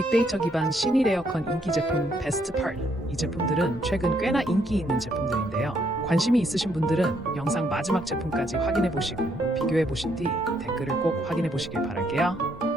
빅데이터 기반 신일 에어컨 인기 제품 베스트 8. 이 제품들은 최근 꽤나 인기 있는 제품들인데요. 관심이 있으신 분들은 영상 마지막 제품까지 확인해 보시고 비교해 보신 뒤 댓글을 꼭 확인해 보시길 바랄게요.